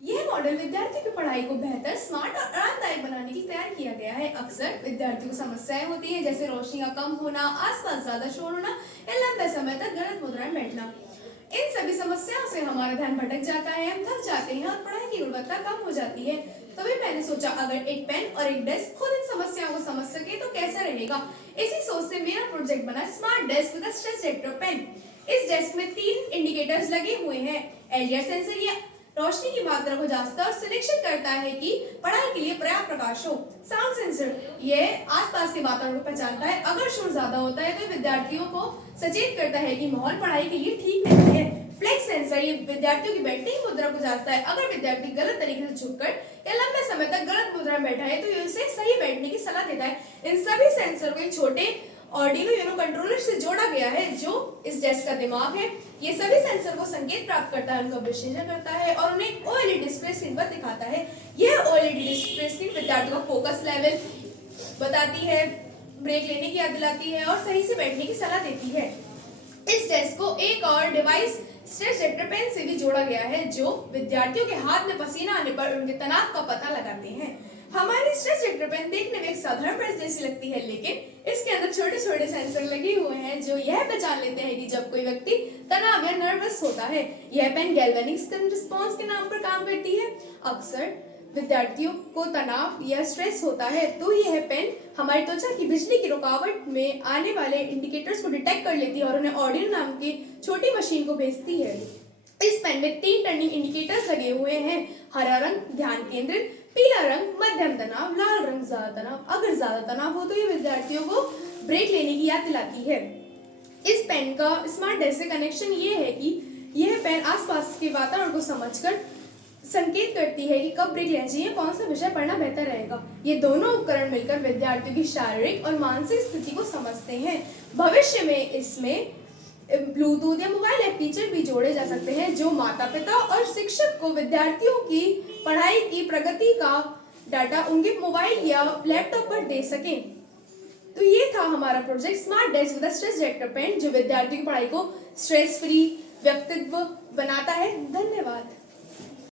यह मॉडल विद्यार्थियों की पढ़ाई को बेहतर, स्मार्ट और आरामदायक बनाने के लिए तैयार किया गया है। अक्सर विद्यार्थियों को समस्याएं होती हैं, जैसे रोशनी का कम होना, आसपास ज्यादा शोर होना या लंबे समय तक गलत मुद्राएं बैठना। इन सभी समस्याओं से हमारा ध्यान भटक जाता है, हम थक जाते हैं और पढ़ाई की गुणवत्ता कम हो जाती है। तभी मैंने सोचा, अगर एक पेन और एक डेस्क खुद इन समस्याओं को समझ सके तो कैसा रहेगा। इसी सोच से मेरा प्रोजेक्ट बना smart desk with stress detector pen. इस डेस्क में 3 इंडिकेटर्स लगे हुए हैं। एलियर सेंसर ये रोशनी की मात्रा को जांचता और सुनिश्चित करता है कि पढ़ाई के लिए पर्याप्त प्रकाश हो। साउंड सेंसर ये आसपास के वातावरण को पहचानता है, अगर शोर ज्यादा होता है तो विद्यार्थियों को सचेत करता है कि माहौल पढ़ाई के लिए ठीक नहीं है। फ्लेक्स सेंसर ये विद्यार्थियों की बैठने की मुद्रा को जांचता है, अगर विद्यार्थी गलत तरीके से झुककर या लंबे समय तक गलत मुद्रा में बैठा है तो ये उसे सही बैठने की सलाह देता है। इन सभी सेंसर को एक छोटे आर्डिनो यूनो कंट्रोलर से जोड़ा गया है, जो इस डेस्क का दिमाग है। ये सभी सेंसर को संकेत प्राप्त करता है, उनका विश्लेषण करता है और उन्हें ओएलईडी डिस्प्ले स्क्रीन पर दिखाता है। यह ओएलईडी डिस्प्ले स्क्रीन विद्यार्थियों का फोकस लेवल बताती है, ब्रेक लेने की याद दिलाती है और सही से बैठने की सलाह देती है। इस डेस्क को एक और डिवाइस स्ट्रेस डिटेक्टर पेन से भी जोड़ा गया है, जो विद्यार्थियों के हाथ में पसीना आने पर उनके तनाव का पता लगाते हैं। हमारी स्ट्रेस डिटेक्टर पेन देखने में एक साधारण पेन जैसी लगती है, लेकिन इसके अंदर छोटे छोटे सेंसर लगे हुए हैं जो यह पहचान लेते हैं कि जब कोई व्यक्ति तनाव या नर्वस होता है। यह पेन गैल्वेनिक स्किन रिस्पॉन्स के नाम पर काम करती है। अक्सर विद्यार्थियों को तनाव या स्ट्रेस होता है तो यह पेन हमारी त्वचा की बिजली की रुकावट में आने वाले इंडिकेटर्स को डिटेक्ट कर लेती है और उन्हें ऑडियो नाम की छोटी मशीन को भेजती है। इस पेन में 3 टर्निंग इंडिकेटर्स लगे हुए हैं। हरा रंग ध्यान केंद्रित, पीला रंग मध्यम तनाव, लाल रंग ज्यादा तनाव। अगर ज्यादा तनाव हो तो ये विद्यार्थियों को ब्रेक लेने की याद दिलाती है। इस पेन का स्मार्ट डेस्क से कनेक्शन ये है कि यह पेन आसपास के वातावरण को समझकर संकेत करती है कि कब ब्रेक लेना चाहिए, कौन सा विषय पढ़ना बेहतर रहेगा। ये दोनों उपकरण मिलकर विद्यार्थियों की शारीरिक और मानसिक स्थिति को समझते हैं। भविष्य में इसमें ब्लूटूथ या मोबाइल ऐप फीचर भी जोड़े जा सकते हैं, जो माता पिता और शिक्षक को विद्यार्थियों की पढ़ाई की प्रगति का डाटा उनके मोबाइल या लैपटॉप पर दे सकें। तो ये था हमारा project smart desk with stress detector pen, जो विद्यार्थियों की पढ़ाई को स्ट्रेस फ्री व्यक्तित्व बनाता है। धन्यवाद।